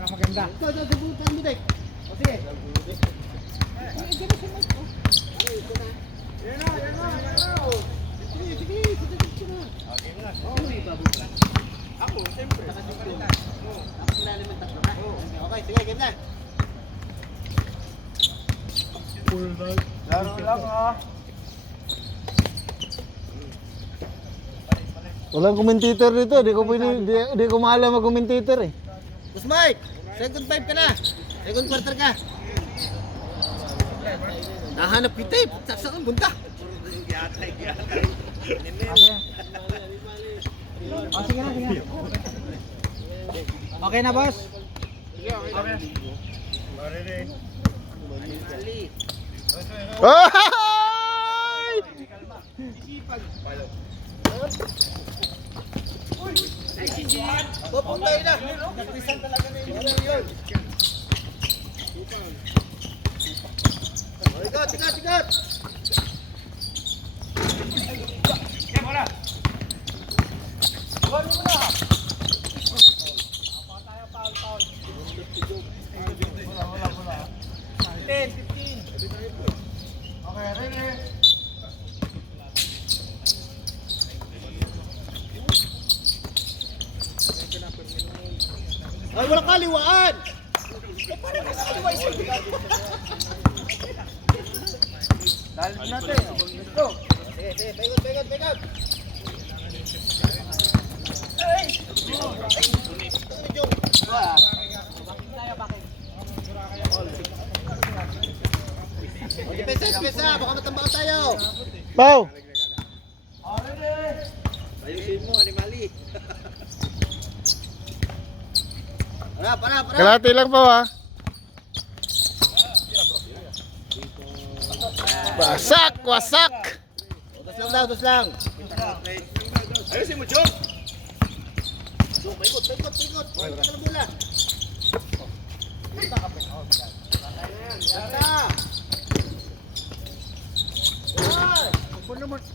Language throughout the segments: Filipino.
Para maganda. Ito, dubutan mo, Dek. O, sige. Yan na. Sige. Ako, siyempre. Ako ilalim ng tatlo na. Okay, sige, game na. Laro lang ah. Walang commentator dito, di ko maalam mag-commentator eh. Boss Mike, second 5 ka na. Second quarter ka. Nahanap kita eh. Saan bunta? Oh, sige na. Okay na, boss? Okay. Ay! Pupuntay na. Nagpisan talaga na yung yun. Tigat. Ay, walang kaliwaan! Parang nasa kaliwa isa. Dalit natin. Let's go. Sige, pegot. Depensa, baka matambakan tayo. Pau! Ayusin mo, animali. Para. Kalahati lang po ha. Wasak! Dos lang. Ayusin mo, Chong. Chong, paikot. Paikot ka na mula.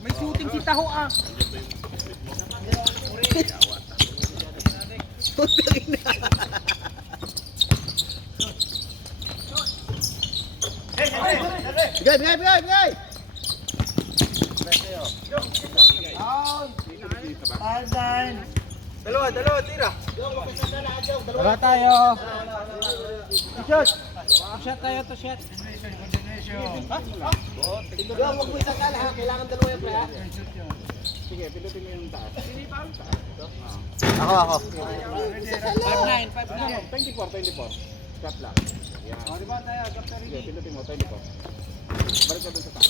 May shooting si Taho ah. Bigay. Dalawa, tira. Wala tayo. Shot tayo to shot. Huwag mo isang kala ha, kailangan dalawa yung playa. Sige, pilutin mo yung taas. Ako. 5-9. 24. Stop lang. Yan. O, diba tayo? Captain Sige, ready. pilutin mo, 24. Balik ka dun sa taas.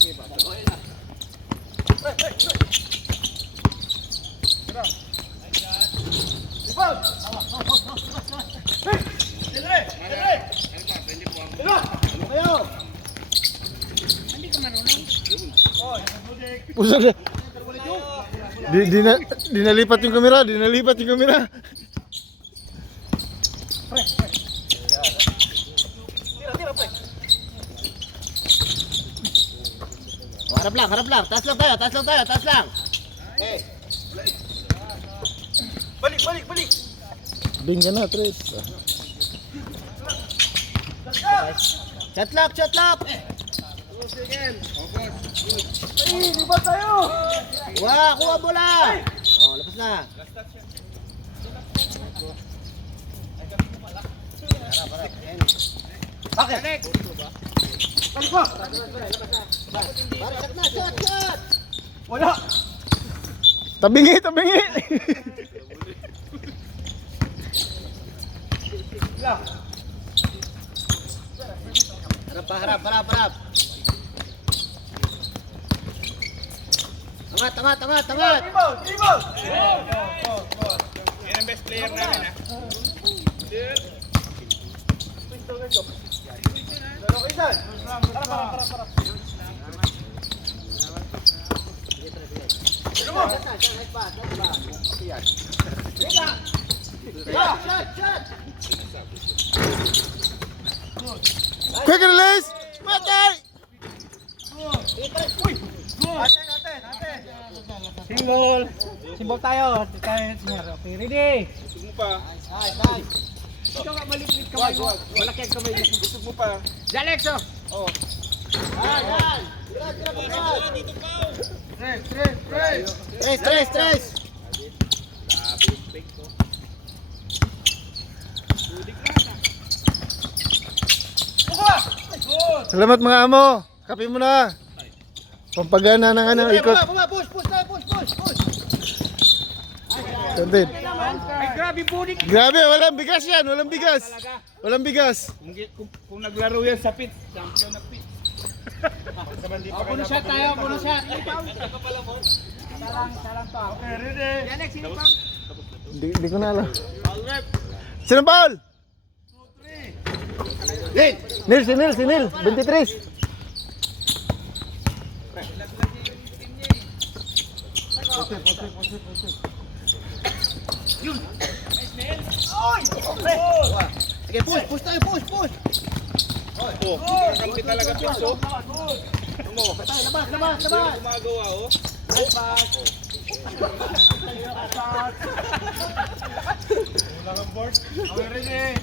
Sige pa. Kayo! Pusa na. Dinalipat yung kamera. Harap lang. Taas lang. Okay. Balik. Bing ka na, Tres. Shot lock. Diba tayo? Wah, kuha bola. Oh, lepas na. Bakit? Shot. Wala. Tabingi. Harap. Angat. Rebound. Yan ang best player namin ha. Quick release! Matay! Single. Simbol tayo. Tayo, senior. Okay, ready? Nice. Ikaw nga maliklit kamay mo. Malaki ang kamay mo. Gusto mo pa. Jalexo. Oh. Yan. Tres. Salamat mga amo. Kape mo na. Pampagana ng ano, ikot. Push. Content. Ay, grabe budik. Grabe, walang bigas yan. Walang bigas. Kung naglaro yan sa pit, champion na pit. Puno shot tayo, puno shot. Salang pa. Okay, ready? Yan, sino pa? Di ko na alam. Sino Paul? 2, 3. Nil. 23. Sige, push tayo. Kampi talaga pinso. Labas. Gumagawa, oh. Wala kang board. Okay, ready?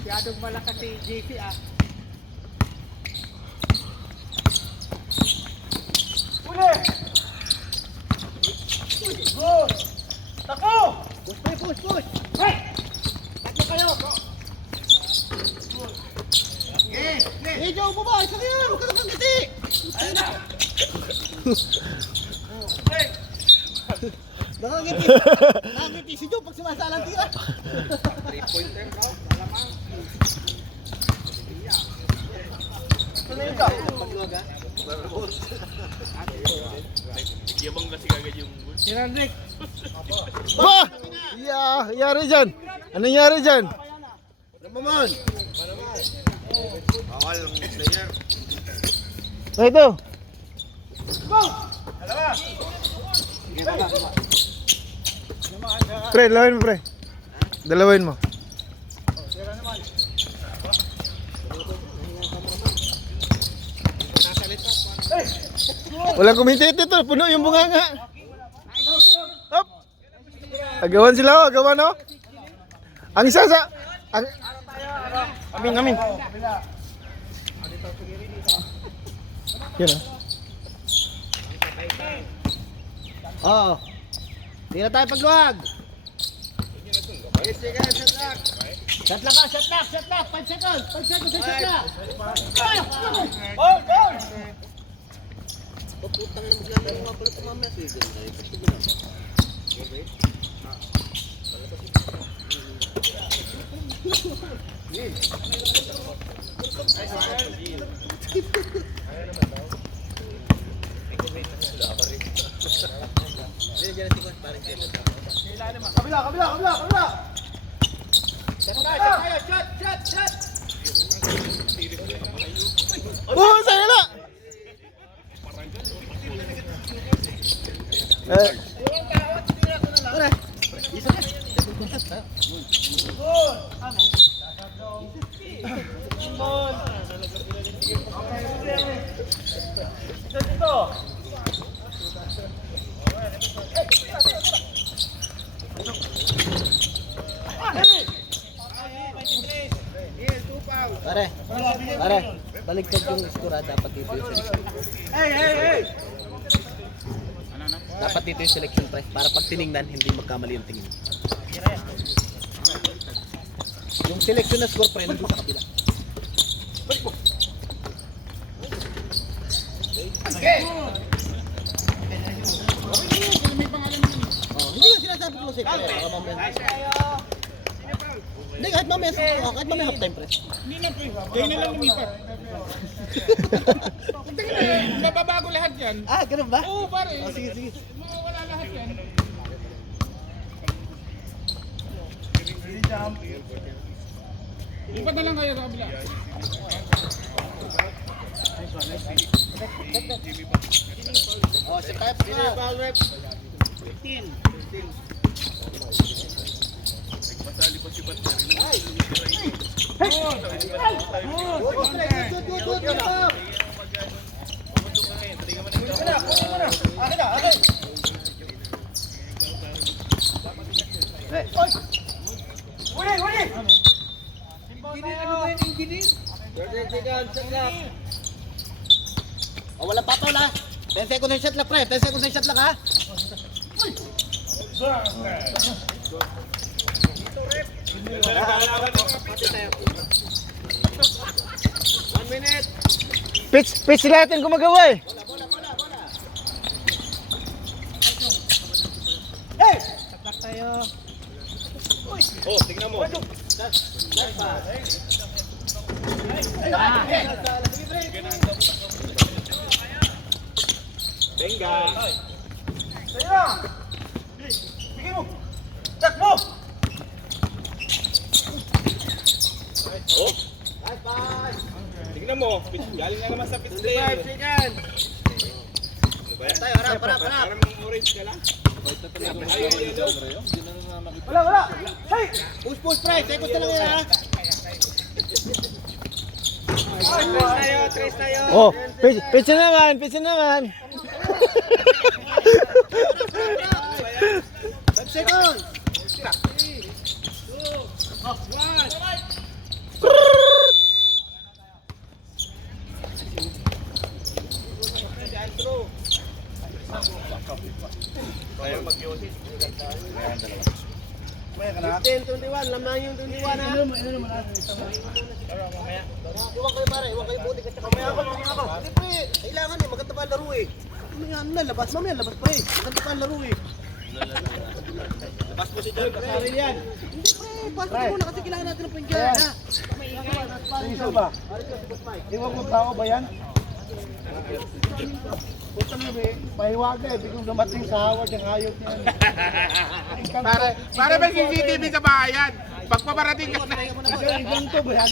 Masyadong malakas si JP, ah. Uli! Good! Tako! Push. Hey! Takbo kayo! Eh, Joe, baba. Isa kayo. Huwag ka nang ngiti. Ayun na! Hey! Nakangiti si Joe pag sumasalang tira. 3-pointer ka? Malamang. Tuloy ka! Si Randrick! Ba! Yari dyan. Anong nangyari dyan? Ito. Pre, dalawin mo pre. Dalawin mo. Walang kumintit ito. Puno yung bunganga. Hop. Agawan sila, agawan no. Ang isa sa Amin. Yan Oo. Hindi na tayo pagluwag. Shot lock. 5 seconds. 5 seconds, shot lock. Goal! Putang na maglalaro nga pala ito mamaya. Kabila! Shot! Oh, saya na. Pare, baligtad yung score dapat dito yung selection. Hey! Dapat dito yung selection pre, para pag tiningnan, hindi magkamali yung tingin. Yung selection na score pre, nandun sa kabila. Hindi yung sinasabi ko kasi pre, hindi, kahit mamaya half time pre. Kayo na lang lumipat. Nababago lahat yan. Ah, ganun ba? Oo, pare. Oh, sige. Mawawala lahat yan. Lipat na lang kayo sa kabila. Oh, si Pep na. Foul rep. 15. Good. Oh, walang pataw la. 10 seconds na shot lang, pre. 10 seconds na shot lang, ha? Pitch natin gumagawa eh. Oh, tingnan mo. Benga. Oh. Tingnan mo, galing nga naman sa pit player. Tayo, harap. Parang orange ka lang. Ayaw yellow. Push, pre. Seconds na lang yan, ha? Trace tayo. Oh, pitch na naman. 5 seconds. Ayaw mag-yosis. 10-21, lamang yung 21, ha? Iwan kayo, pare. Iwan kayo buti ka. Mamaya ako. Hindi, pre. Kailangan eh. Maganda pa ang laro eh. Mamaya labas pa eh. Maganda pa ang laro eh. Labas mo si John Kasari yan. Hindi, pre. Pasok mo muna kasi kailangan natin ng pinggan, ha? Isa ba? Iwan mo tao ba yan? Punta mo eh, pahiwaga eh, biglang dumating sa Howard yung hayop niya. Para may CCTV sa bahayan. Pagpaparating ka na. Ibang to ba yan?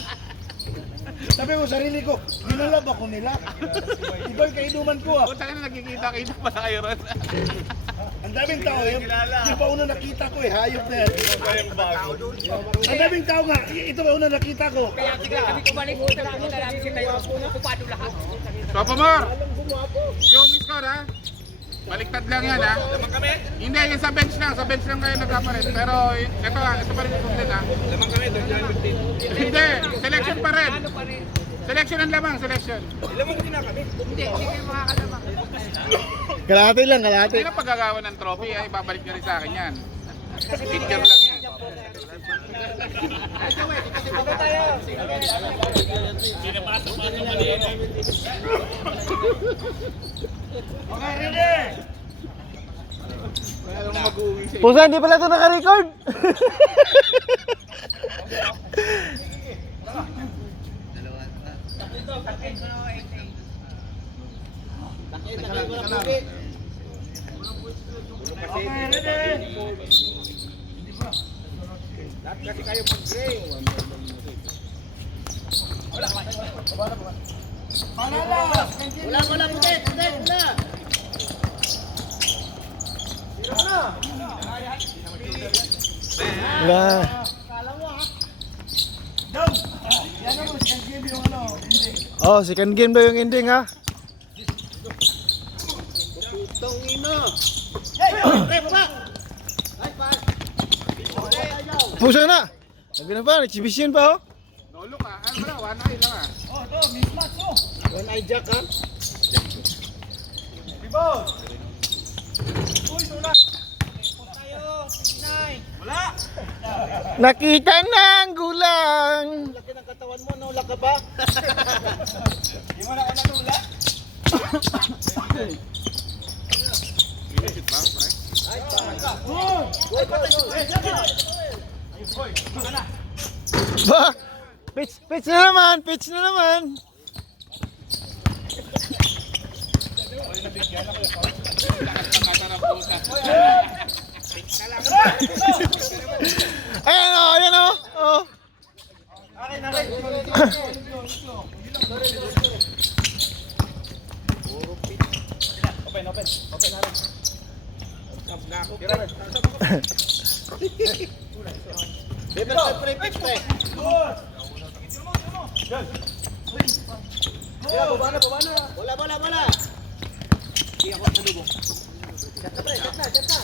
Sabi mo sarili ko, ginalab ako nila. Ibang kainuman ko ah. Punta ka na nagkikita-kita pa sa kayo ron. Ang daming tao yun. Yung pa una nakita ko eh, hayop na yan. Ang daming tao nga, ito pa una nakita ko. Sopamor! Yung score ha? Baliktad lang yan ha? Lamang kami? Hindi, yung sa bench lang kayo nagkapalit. Pero ito pa rin yung complete ha? Lamang kami, doon dyan 15. Hindi, selection pa rin. Selection ang lamang, selection. Lamang din na kami. Hindi kayo makakalamang. Kalahati lang, kalahati. Hindi na paggagawa ng trophy ay babalik nyo rin sa akin yan. Picture lang yan. Pusa, hindi pala ito naka-record. Kasi kayo mag-gray. Wala, puti. Wala. Oh, second game daw yung ending ha. Itong ino. Pre, baba. Ay, pass. Pusa na. Sabi na pa, exhibition pa oh. Lolo ka. Ano ba? One eye lang ah. One eye jack, ha? Nakita na ang gulang. Laki ng katawan mo, naulak ka ba? Hindi mo na ako natulak? Ginigit ba? Pre? Ay, pass. Ba? Pitch na naman. Lakas ng kata ng pusa. Ayan o. Oh. Pre, pitch, pre. Baba na. Bola. Shot na, pre. Shot na.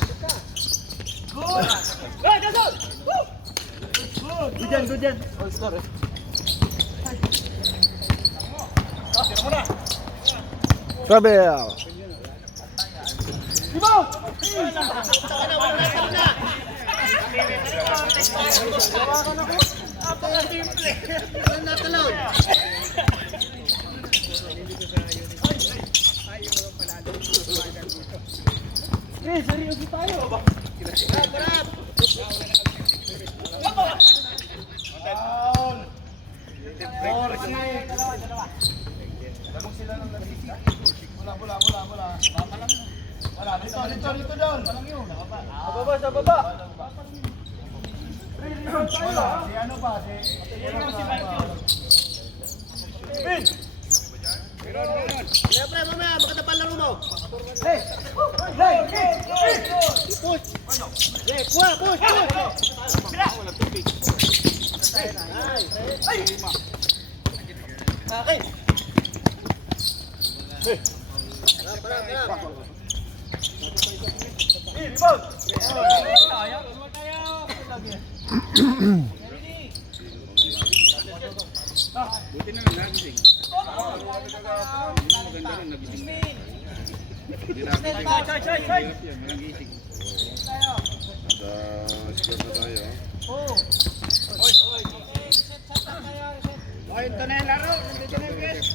Good yan. All score eh. Travel. Not allowed. Harap. Kaya pre, mamaya, maganda pa laro mo. Push. Akin. Harap. Buti na lang nagising. Maganda rin nagising. Hindi nagising. Nagising. Score na tayo. Ito na yung laro. Nandito na yung guys.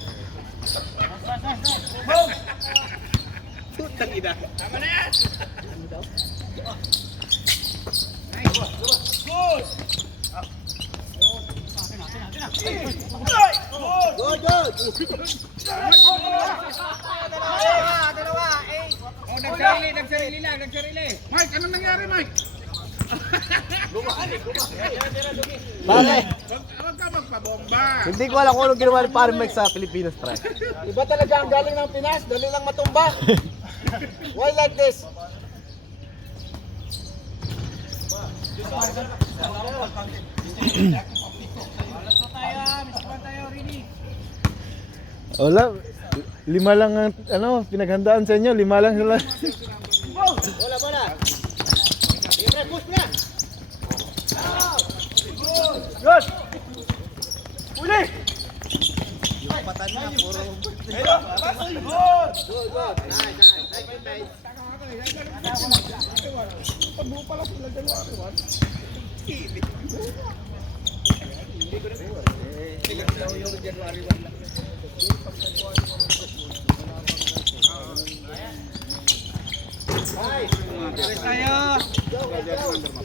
Tutang ina. Tama na yan. Good. Nagsarili. Mike, anong nangyari, Mike? Bakit? Huwag ka magpabomba. Hindi ko alam kung anong ginawa ni Pare Mike sa Pilipinas, pre. Iba talaga ang galing ng Pinas, dali lang matumba. Why like this? Wala. 5 lang ang pinaghandaan sa inyo. 5 lang sila. Bola. Sige pre, push na. Good! Uli! Yung patan niya, puro... Good. Nice.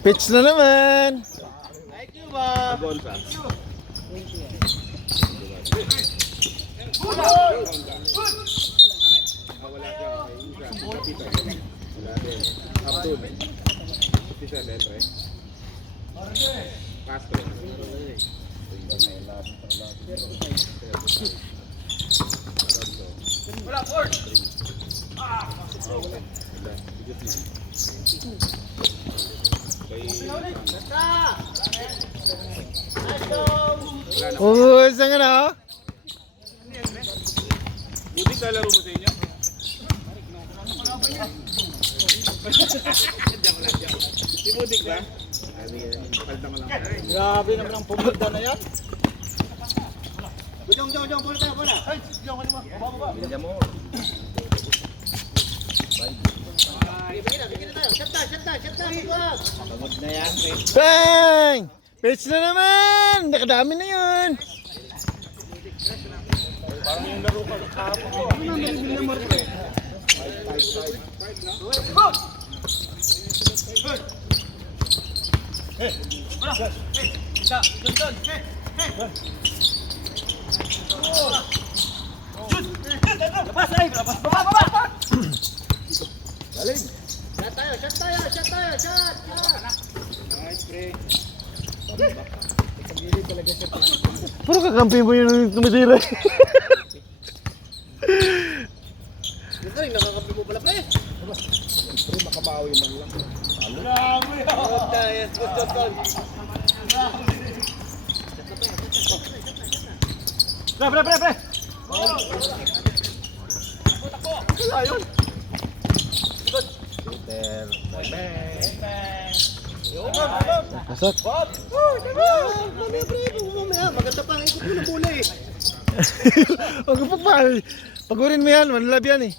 Pitch na naman. Thank you, Bob. Oh, saan ka na? Buti ka laro mo sa inyo? Si Budik ba? Palta mo lang. Grabe naman ang pumunta na yan. Jong, bola. Ay, Jong, ano ba? Binigyan mo. Bigyan na tayo. Shot na. Bob. Pagod na yan. Bang! Pitch na naman! Nakadami na yun! Parang yung laro ka kahapon ko. Shot. Nice, pre. Puro kakampi mo yung tumitira. Ito rin, nakakampi mo pala, pre. Pre, makabawi man lang. Pre! Ayun. Sir, Pasok. mamaya pre, mamaya. Maganda pa ang ikot mo ng bola eh. Huwag ka pa. Pagurin mo yan, manlab yan eh.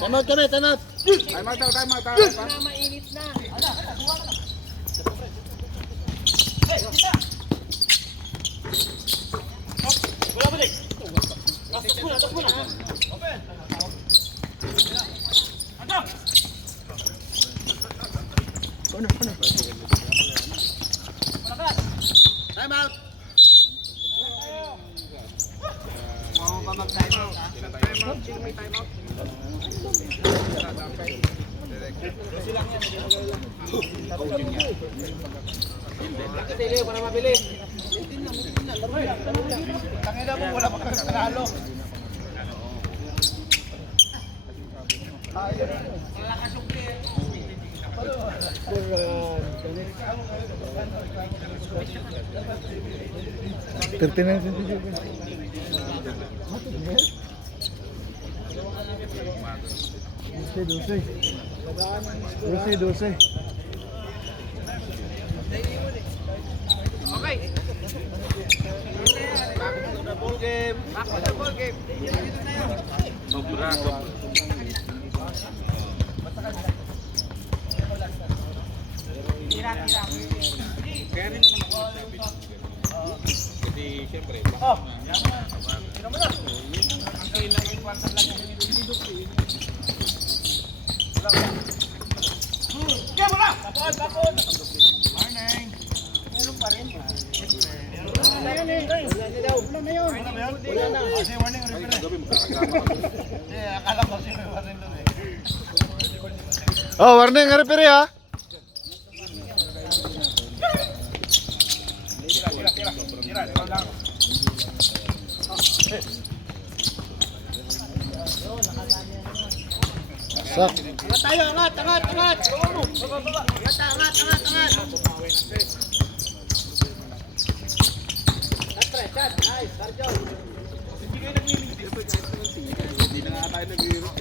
Time out kami, time out. Time out daw, time out. Mainit na. Time out. Tertinan. 12. Sobra. Kaya rin naman ako sabi. Kasi siyempre, Oh, warning nga referee ha. Sak. Angat tayo, angat. Angat. Nice, Sergio. hindi na nga tayo nag-iirot.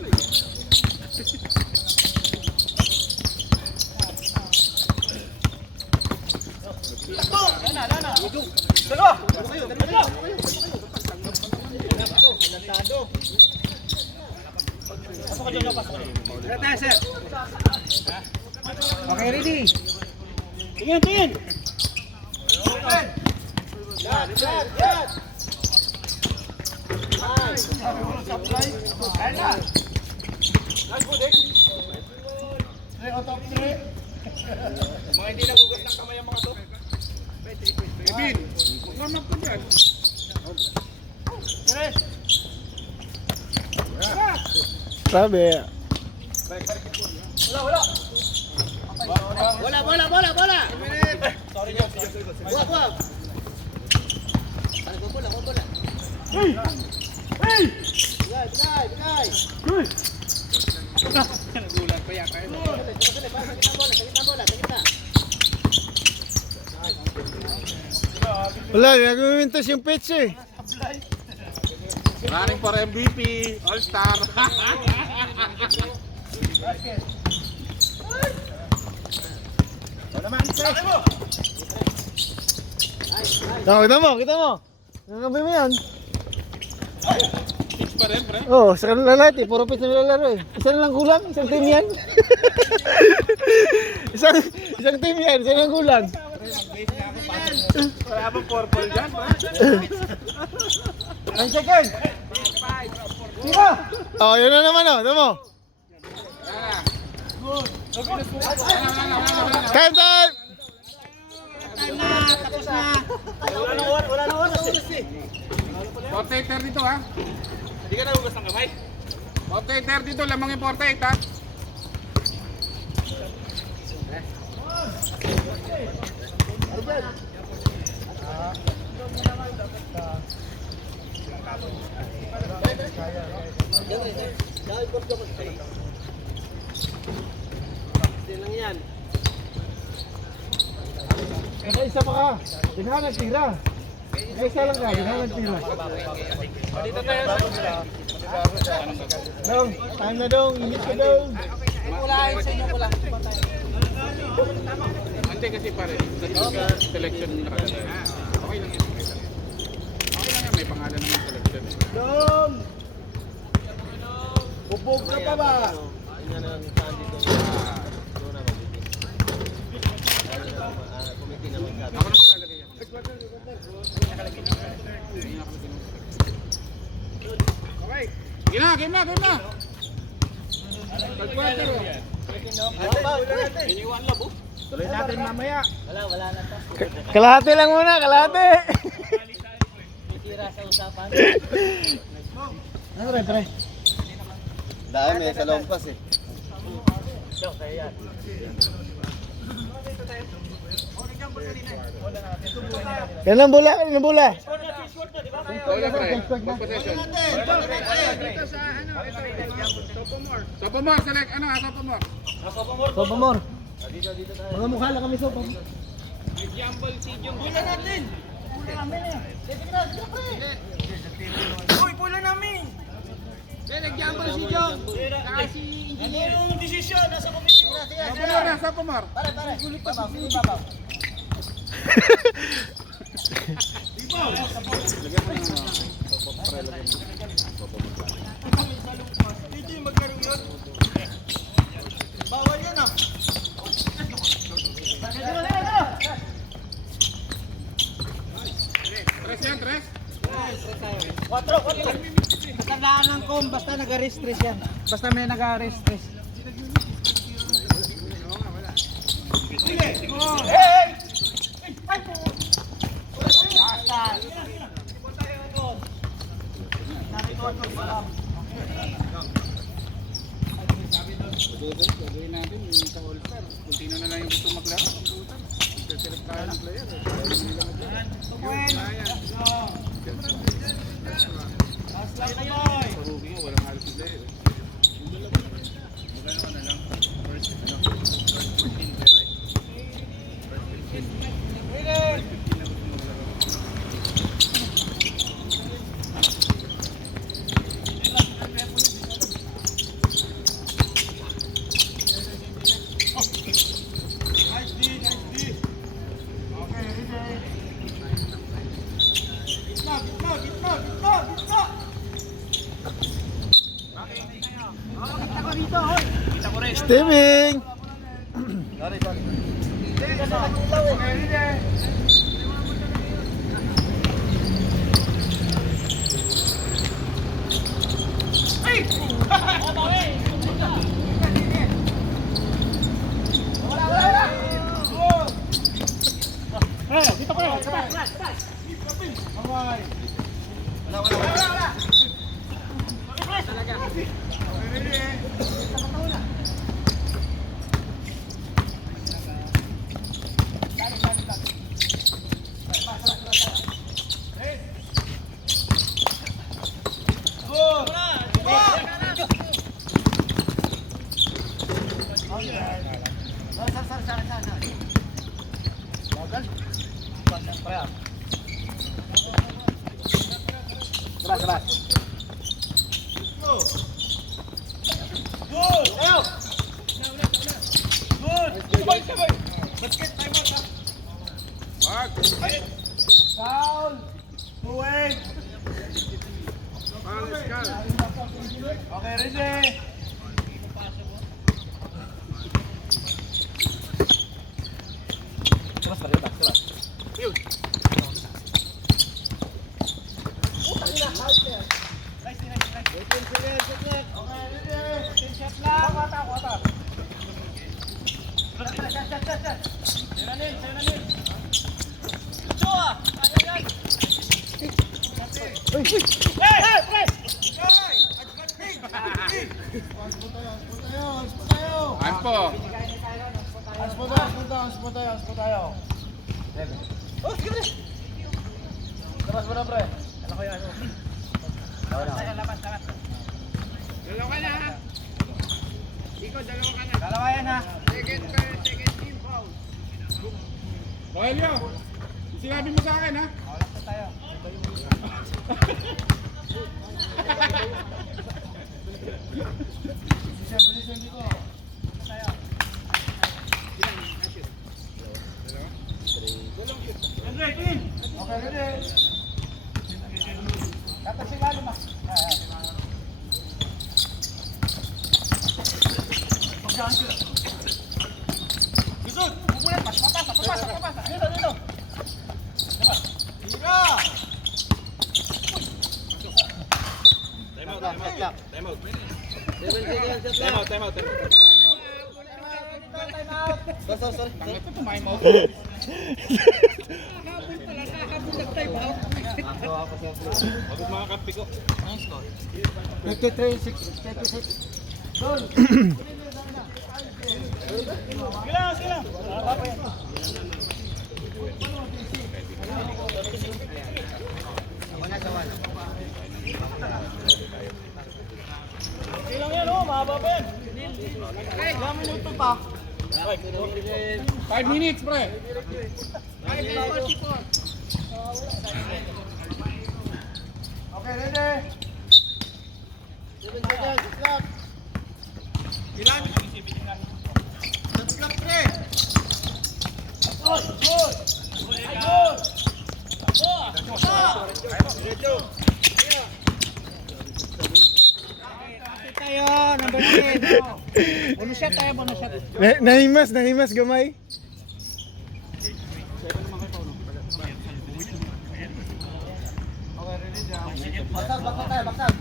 Okay, ready? Tingin. Yan. Kevin, kumamap ka dyan. Sabi. Bola. Buwag. Ano bola? Bigay. Nagulat pa yata yun. Wala, nagmimintas yung pitch eh. Running for MVP, All-Star. Kita mo. Nangabay mo yan. Pitch pa rin, pre. Oh, sa kanila lahat eh. Puro pitch na nilalaro eh. Isa na lang kulang, isang team yan. isang team yan, isa na lang kulang. Wala bang purple dyan, pre? 9 seconds. Tira. Oh, yun na naman oh. Tama mo. Time! Tapos na. Wala na oras eh. Portator dito ha. Hindi ka nahugas ng kamay. Portator dito, lamang yung portate ha. Lang yan. Isa pa ka. Tira. Isa lang ka, ginawan pila. Dito tayo. Dong, time na dong, init ka dong. Ulahin sa inyo, wala. Hindi kasi pare, selection na nakalagay. Okay lang yan. Okay lang yan, may pangalan naman selection. Dong! Bubog ka pa ba? Ako na maglalagay yan. Okay. Game na. Tuloy natin mamaya. Wala na to. Kalahati lang muna, kalahati. Tira sa usapan. Ano pre? Dami sa lompas eh. Yan ang bola, yan ang bola. Wala pre, possession. Sophomore, select, sophomore. Sophomore. Mga mukha lang kami sophomore. Uy, pula namin! Nag-jumble si John. Saka si Engineer. Ano yung desisyon? Nasa komisyon. Sophomore. Pare. Babaw. Dito yung magkaroon yun. Bawal yan ah. Tres. 4. Matandaan ko basta nag-restress yan. Basta may nag-restress. Gagawin natin sa all-star. Kung sino na lang yung gusto maglaro. Select tayo ng player. Sa rookie nga, walang halos sila eh. Magkano ka na lang? First 14 player. Steaming! Anpo. Dalawa ka na ha. Ikaw, dalawa ka na. Dalawa yan ha. Second team foul. Rogelio, sinabi mo sa akin ha? Wala tayo. Ilang yan oh, mahaba pa yan. 5 minutes, pre. Okay, ready? 7 seconds, shot clock. Ilan? Shot clock, pre. Tayo, number 10. Bonus shot tayo, bonus shot. Nahimas gamay. Baksag tayo, baksag.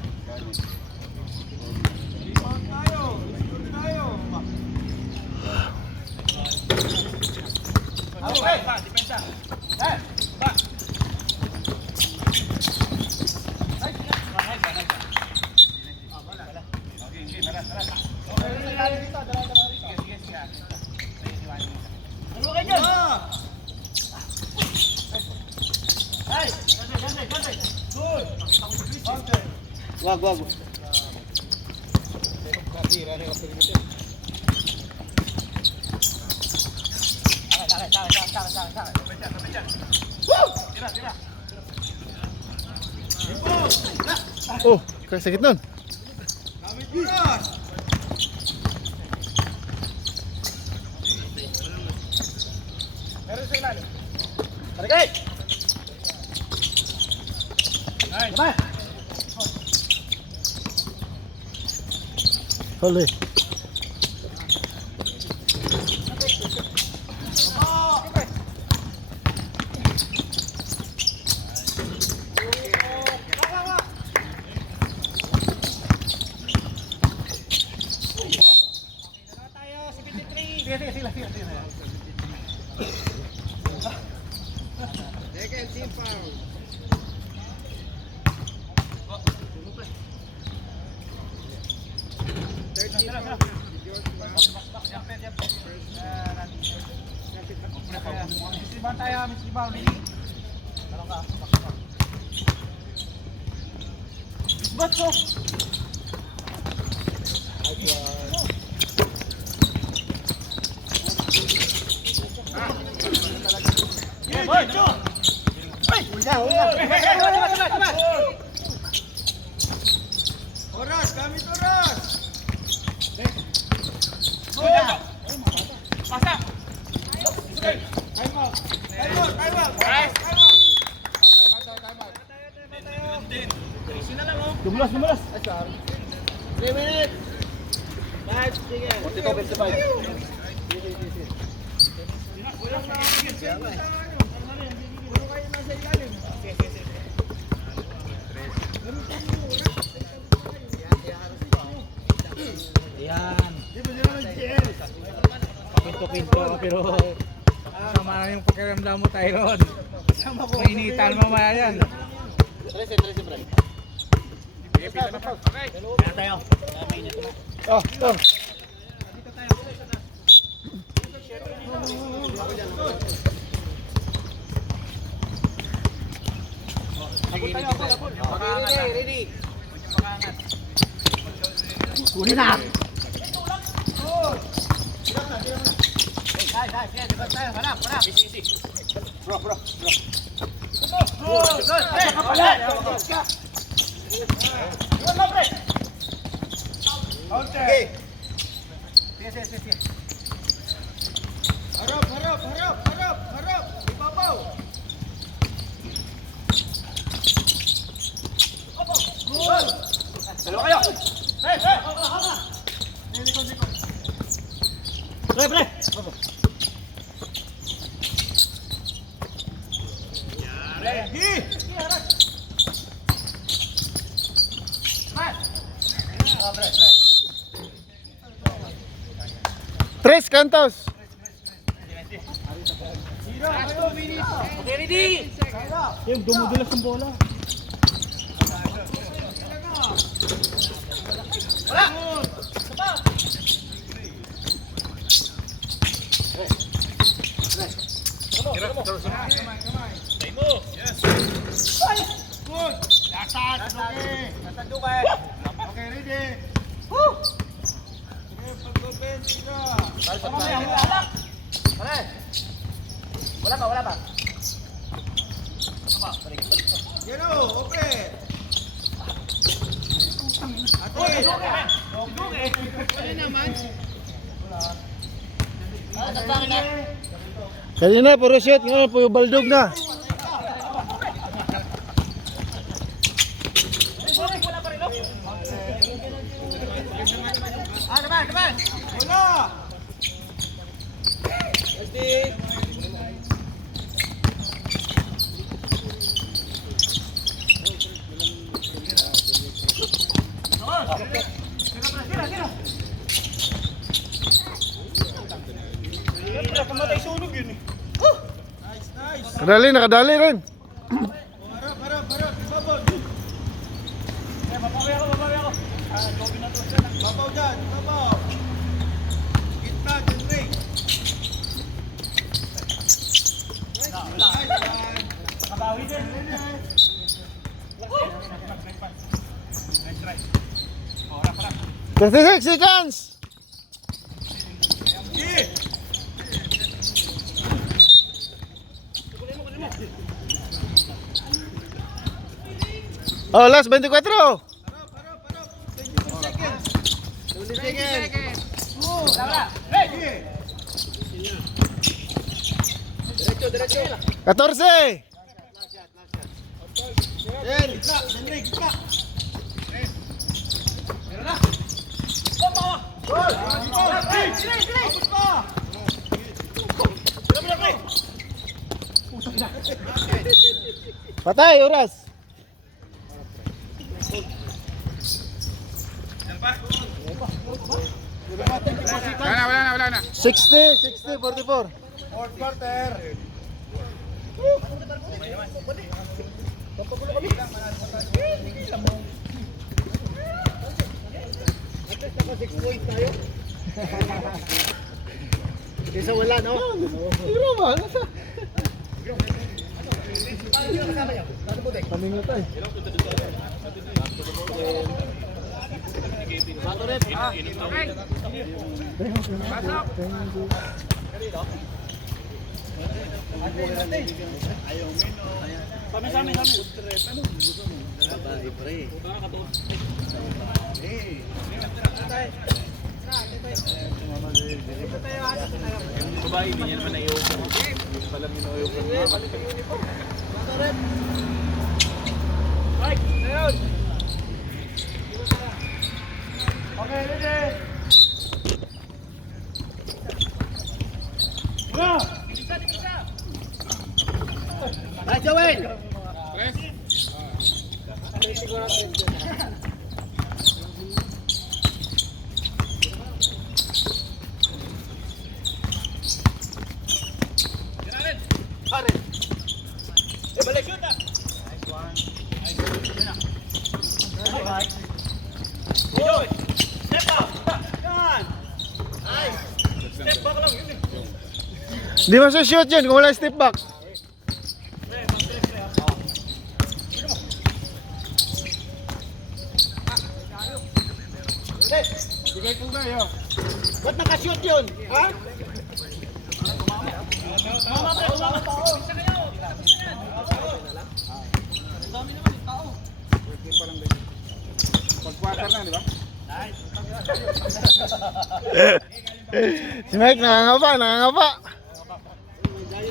Okay, ba, depensa. Ba. Ano kayo dyan? Wag. Oh, sakit nun. Tarik! Nice. Huli. Oras, kami oras. Pasa. Time out. Dumulas. 3 minutes. 5 seconds. 45. Yan. Pinto-pinto pero sama na yung pakiramdam mo, Tyron. Mainitan mo maya yan. 13, pre. Yan tayo. Mainit na. Oh. Ready. Kunin na. Okay. Harap. Ibabaw. Dalawa kayo. Pre. Tres cantos. Yung dumudulas ng bola. Wala pa. Kanina puro shoot, ngayon puro baldog na. Naman. Wala. Nakadali rin. Harap. Ibabaw. Babaw dyan. Gitna, Jeffrey. Nakabawi din. 36 seconds. Oh, last 24. Harap. 20 seconds. Diretso. 14. Gitna. Patay, oras. Wala na. 60, 44. Fourth quarter. Kesa wala, no? Siguro ba? Paninga tayo. Right, Joel! Di masya-shoot yun kung wala step back. Ba't nakashoot yun? Ha? Si Mike nangangapa.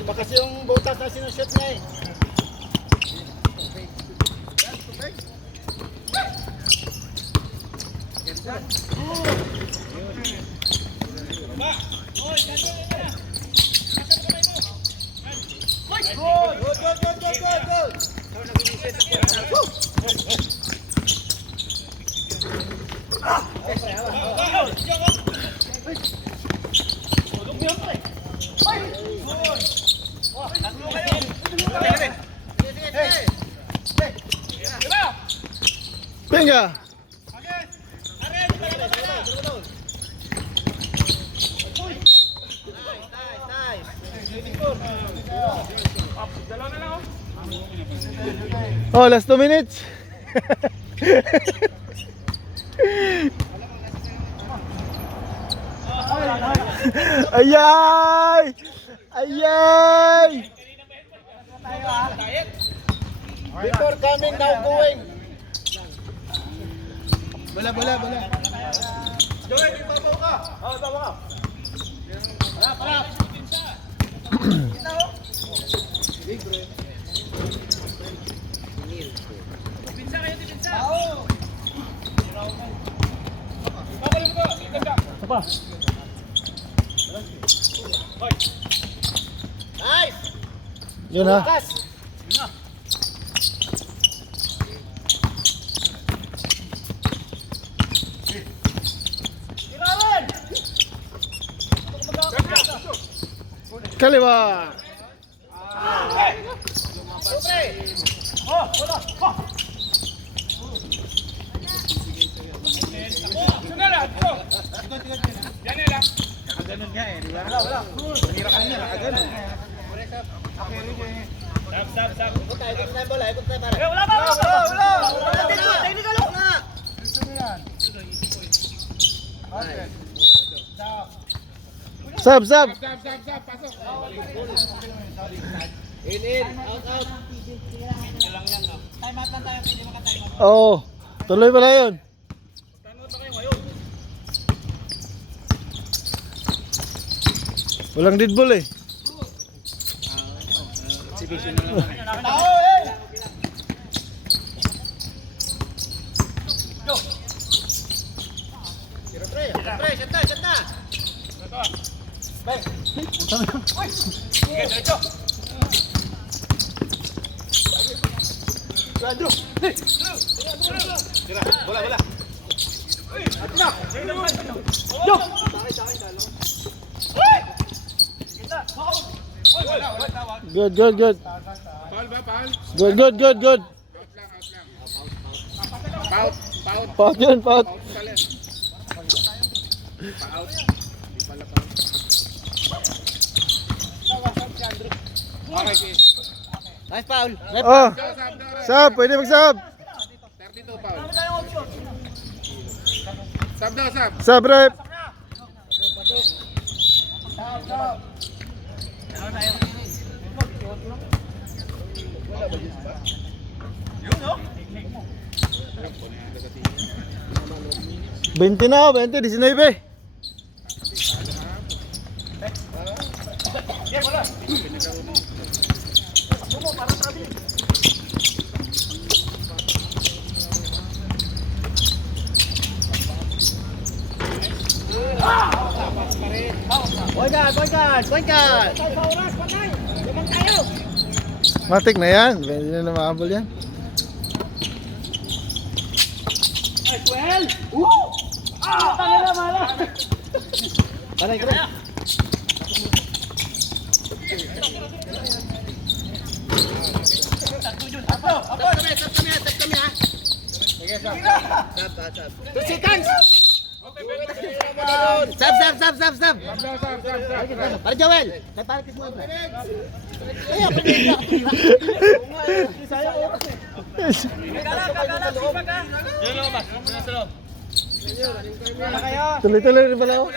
Baka yung butas na sinushoot niya eh. Pinga. Oh, last 2 minutes. Ayay! Ayay! Before coming, now going. Bola. Joey, ipapaw ka. Oh, ipapaw ka. Para. Nice. Yun ha. Pass. Kaliwa. Sab. Sab, pasok. Out. Oo. Tuloy pala yun. Walang dead ball eh. Pre, shot na. Bola. Good. Foul ba, foul? Good. Out lang. Pout. Pout yun, pout. Pout pala. Pout. Hindi pala pout. Okay, okay. Nice foul. Oh, Sab, sab, pwede mag-sab. 32 foul. Sab daw, sab. Sab, rep. Na, 19. Point guard. Matik na yan. Pwede na mahabol yan. Karay. Tap kami ha. Sige, sab. 2 seconds. Sab. Para Joel. Para kiss mo. Tuloy rin pala ako.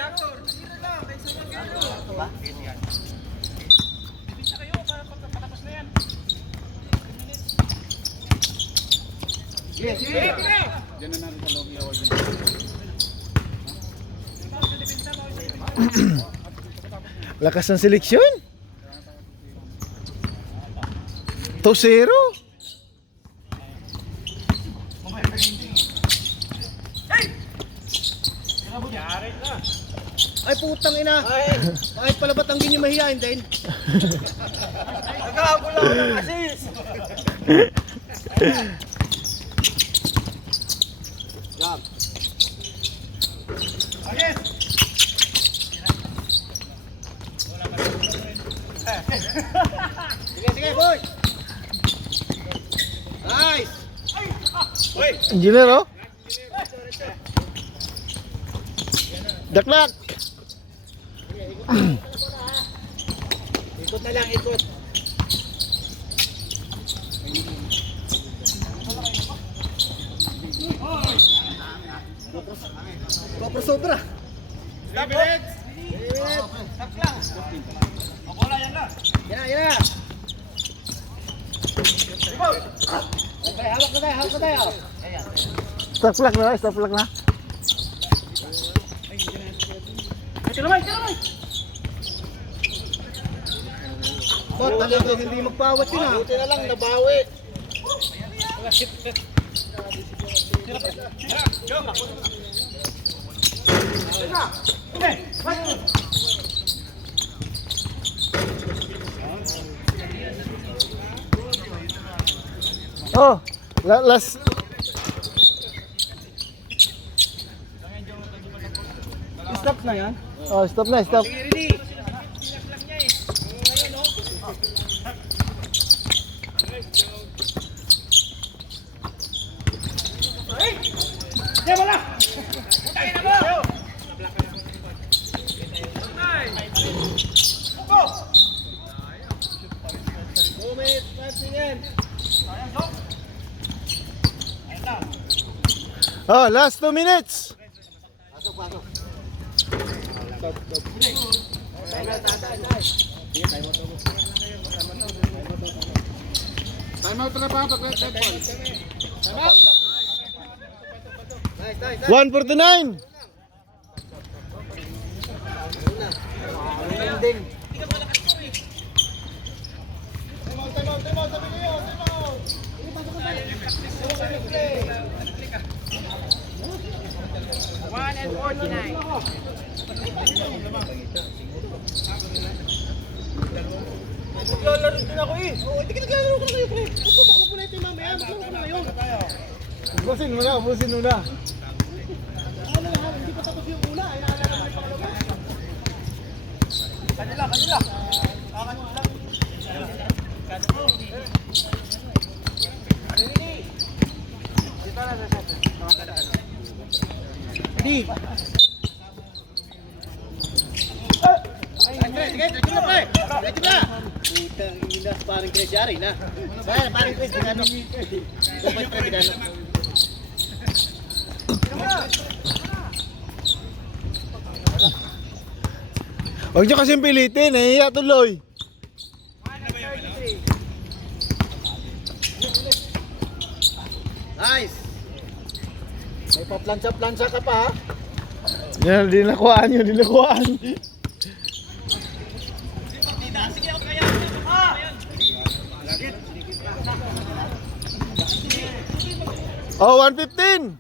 Lakas ng seleksyon. 2-0. Ay putang ina. Kahit pala batanggin yung mahihain din. Nagkakabula ko ng assist. Jam. Sige, boy. Nice. Engineer, oh. Daklak. Ikot na lang, ikot. Sobra. Stop minutes. Stop lang. Bola yan na. Yan na. Okay, hawak na tayo. Stop clock na, stop clock na. Bot, talaga hindi magpawat yun ha. Buti na lang, nabawi. Oh, last. Stop na yan. Oh, stop na, stop. Oh, last 2 minutes. Time out na ba pag red ball? 1:49. Maglalaro din ako eh. Oo, hindi ka naglalaro ka na kayo, pre. Gusto mo, ako na ito yung mamaya. Maglaro ka na kayo. Ubusin muna, ubusin muna. Hindi pa tapos yung una. Ay, naalala mo yung pangalawa. Kanila. Hindi. Sige, diretso na, pre. Diretso na. Hindi na parang Chris Yari na. Kaya parang Chris, di gano'n. Dapat pre, di gano'n. Huwag nyo kasing pilitin, nahihiya tuloy. Nice. May pa-plancha-plancha ka pa, ha? Yan, dinakuhaan yun, dinakuhaan. Oh, 1:15.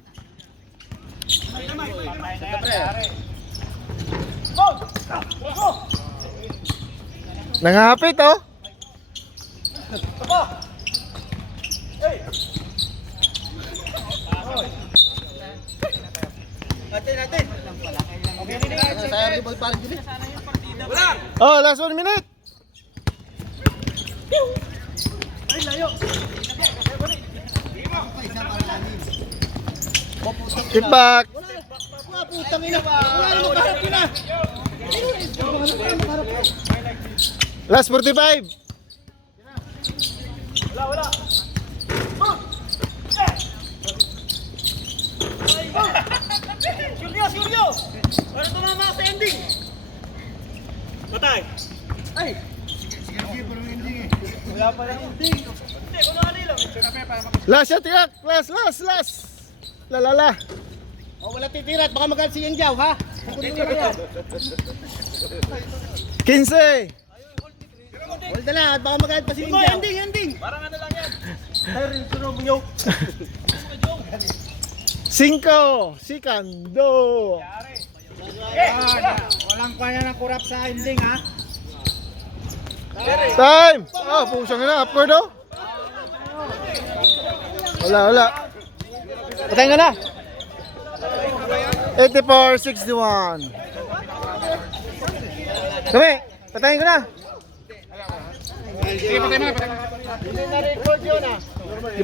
Nangapit, oh. Natin. Saya ribol parang gini. Oh, last 1 minute. Ay, layo. Get back. Wala, putang ina. Wala na magharap yun ah. Last 45. Wala. Suryo! Para tumama sa ending! Patay! Ay! Sige, pero ending eh. Wala pa lang ending. Hindi, kung nakali lang. Last shot, yak. Last. La. O, wala titira at baka magal si Yang Jiao, ha? 15. Hold na lang, at baka magalit pa si Ninja. Ending. Parang ano lang yan. Tayo rin, sunod mo nyo. 5. Sikando. Walang kanya ng kurap sa ending ha. Time. Oh, pusang na. Upward oh. Wala. Patayin ka na. 84-61. Kami, patayin ko na. Sige, patay mo na.